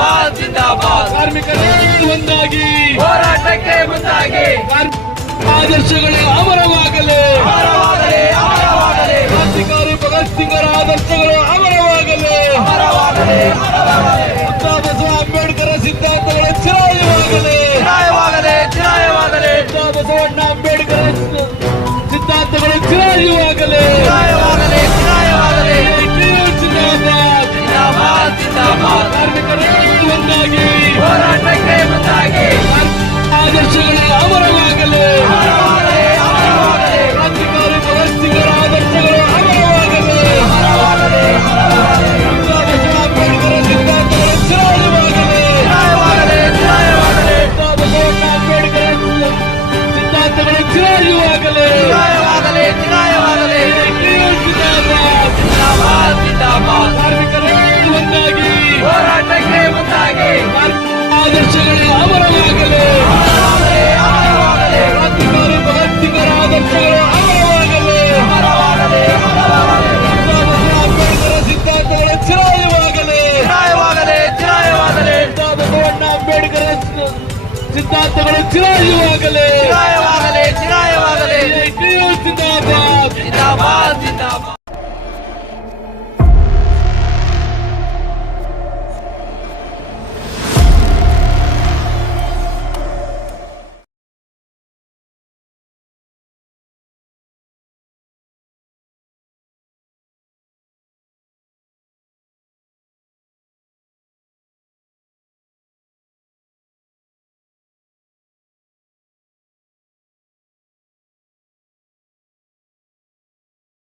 ಜಿಂದಾಬಾದ್ ಜಿಂದಾಬಾದ್. ಕಾರ್ಮಿಕರೇ ಒಂದಾಗಿ ಹೋರಾಟಕ್ಕೆ ಮುಂದಾಗಿ. ಆದರ್ಶಗಳೇ ಅಮರವಾಗಲಿ. ಅಮರವಾಗಲಿ ಅಮರವಾಗಲಿ. ಕ್ರಾಂತಿಕಾರಿ ಭಗತ್ ಸಿಂಗರ ಆದರ್ಶಗಳು ಅಮರವಾಗಲಿ. ಅಮರವಾಗಲಿ ಅಮರವಾಗಲಿ. ಬಸವ ಅಂಬೇಡ್ಕರ್ ಸಿದ್ಧಾಂತಗಳು ಚಿರಾಯವಾಗಲಿ. ಚಿರಾಯವಾಗಲಿ ಚಿರಾಯವಾಗಲಿ. ಬಸವಣ್ಣ ಅಂಬೇಡ್ಕರ್ ಸಿದ್ಧಾಂತಗಳು ಚಿರಾಯವಾಗಲಿ. ಚಿರಾಯವಾಗಲಿ ಚಿರಾಯವಾಗಲಿ. ಜಿಂದಾಬಾದ್ ಜಿಂದಾಬಾದ್ ಜಿಂದಾಬಾದ್. ಕಾರ್ಮಿಕರೇ ಒಂದಾಗಿ ಹೋರಾಟಕ್ಕೆ ಮುಂದಾಗಿ. ಆದರ್ಶಗಳೇ ಅಮರವಾಗಲಿ. ಅಮರವಾಗಲಿ ಅಮರವಾಗಲಿ. ಕ್ರಾಂತಿಕಾರಿ ಭಗತ್ ಸಿಂಗರ ಆದರ್ಶಗಳು ಅಮರವಾಗಲಿ. ಅಮರವಾಗಲಿ ಅಮರವಾಗಲಿ. ಬಸವ ಅಂಬೇಡ್ಕರ್ ಸಿದ್ಧಾಂತಗಳು ಚಿರಾಯವಾಗಲಿ. ಚಿರಾಯವಾಗಲಿ ಚಿರಾಯವಾಗಲಿ. ಬಸವಣ್ಣ ಅಂಬೇಡ್ಕರ್ ಸಿದ್ಧಾಂತಗಳು ಚಿರಾಯವಾಗಲಿ. ಚಿರಾಯವಾಗಲಿ ಚಿರಾಯವಾಗಲಿ. ಜಿಂದಾಬಾದ್ ಜಿಂದಾಬಾದ್ ಜಿಂದಾಬಾದ್. ಕಾರ್ಮಿಕರೇ ಒಂದಾಗಿ ಹೋರಾಟಕ್ಕೆ ಮುಂದಾಗಿ. ಆದರ್ಶಗಳೇ ಅಮರವಾಗಲಿ. ಅಮರವಾಗಲಿ ಅಮರವಾಗಲಿ. ಕ್ರಾಂತಿಕಾರಿ ಭಗತ್ ಸಿಂಗರ ಆದರ್ಶಗಳು ಅಮರವಾಗಲಿ. ಅಮರವಾಗಲಿ ಅಮರವಾಗಲಿ. ಬಸವ ಅಂಬೇಡ್ಕರ್ ಸಿದ್ಧಾಂತಗಳು ಚಿರಾಯವಾಗಲಿ. ಚಿರಾಯವಾಗಲಿ ಚಿರಾಯವಾಗಲಿ. ಬಸವಣ್ಣ ಅಂಬೇಡ್ಕರ್ ಸಿದ್ಧಾಂತಗಳು ಚಿರಾಯವಾಗಲಿ. ಚಿರಾಯವಾಗಲಿ